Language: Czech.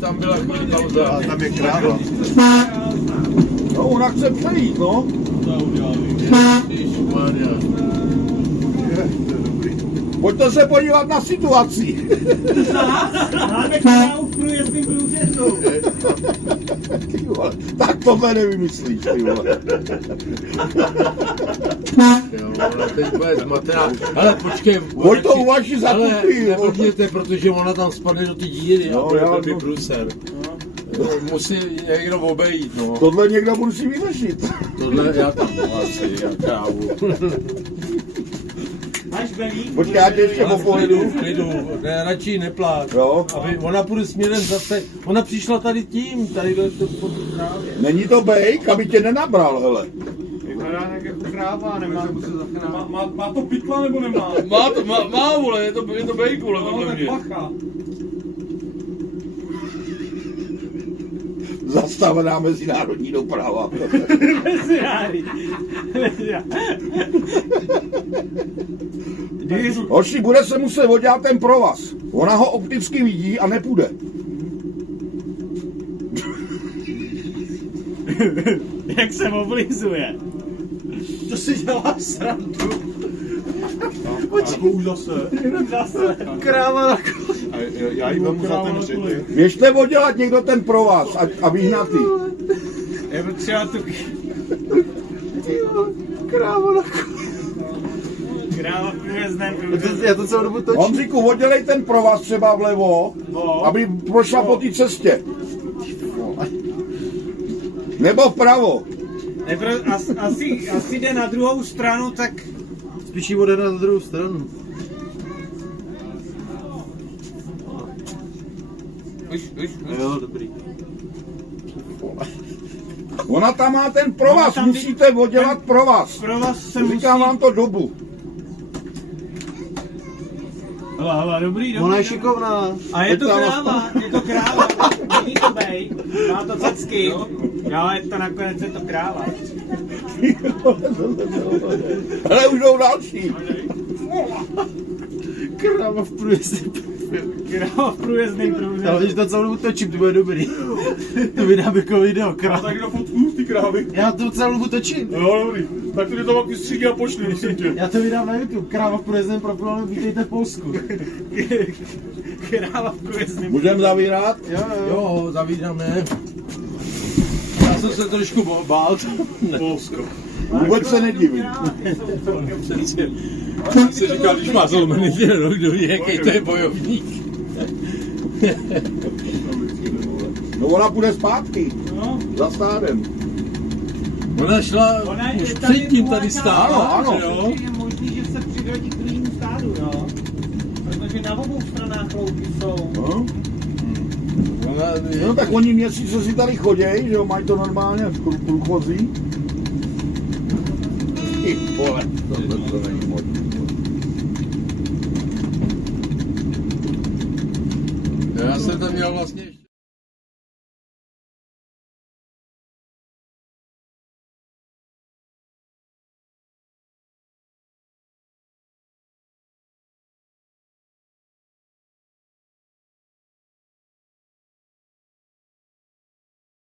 tam byla chvíli pauza. A tam je kráva. No, ona chce přejít, no. Ježišmarja. Pojďte se podívat na situaci. Máme krávu v průjezdným průřezu. Ty vole, tak tohle nevymyslíš, ty vole. Jo, ale teď bude zmatená. Ale počkej. Pojď to uvaží za Ale kupy, jo. neblbněte, protože ona tam spadne do ty díry No, a bude já blbý to- průser. Musí někdo obejít, no. Tohle někdo musí vyřešit. Tohle já tam asi, já krávu. Máš belík? Počkej, já tě ještě Ale popojedu. v klidu, ne, radši nepláč. Jo. Aby ona půjde směrem zase, ona přišla tady tím, tady to pod krávě. Není to bejk, aby tě nenabral, hele. Vypadá nějak jako kráva, nemá. Má to pytla nebo nemá? Má vole, je to bejk, vole, No, podle tak mě. bacha. Zastavená mezinárodní doprava. Hoši, bude se muset oddělat ten provaz. Ona ho opticky vidí a nepůjde. Jak se oblizuje. To si děláš srandu. Jako už zase. Zase. Kráva na kole. Já jí vemu za ten řetěz. Běžte oddělat někdo ten provaz a vyhnat ty. Je potřeba tu Kráva na kole. kráva v průjezdném průřezu. Já to celou dobu točím. Honříku, oddělej ten provaz třeba vlevo, aby prošla po té cestě. Nebo vpravo. Asi jde na druhou stranu, tak Spíš jí ode na druhou stranu. Jo, dobrý. Ona tam má ten provaz, Ona tam musíte oddělat provaz. provaz se musí... Říkám vám to dobu. Hele, dobrý. Ona je šikovná. A je to Pojď tam. kráva, není to bej, má to cecky. Jo, je to nakonec je to kráva. Ale už jdou další. Kráva v průjezdě. Kráva v průjezdném průřezu. Ale když to celou dobu točím, to bude dobrý. To vydám jako video, kráva. Tak kdo fotku ty krávy? Já to celou dobu točím. Jo, dobrý. Tak ty to pak vystřídí a pošli, prosím tě. Já to vydám na YouTube. Kráva v průjezdném proplánu, vítejte v Polsku. Kráva v průjezdném. Můžeme zavírat? Jo, zavídáme. Já jsem se trošku bál. Polsko. Vůbec se nedivím. Jsem si říkal, když má zlomený ten rok, kdo ví, jaký to je bojovník. No ona půjde zpátky. No. Za stádem. Ona šla Ona už je tady předtím tady původná, stála, ano, že jo? Je možný, že se přirodí k jinému stádu, jo. Protože na obou stranách louky jsou. No. Ona je... No tak oni měsíce si tady chodějí, že jo, mají to normálně v průchozí. Ty vole.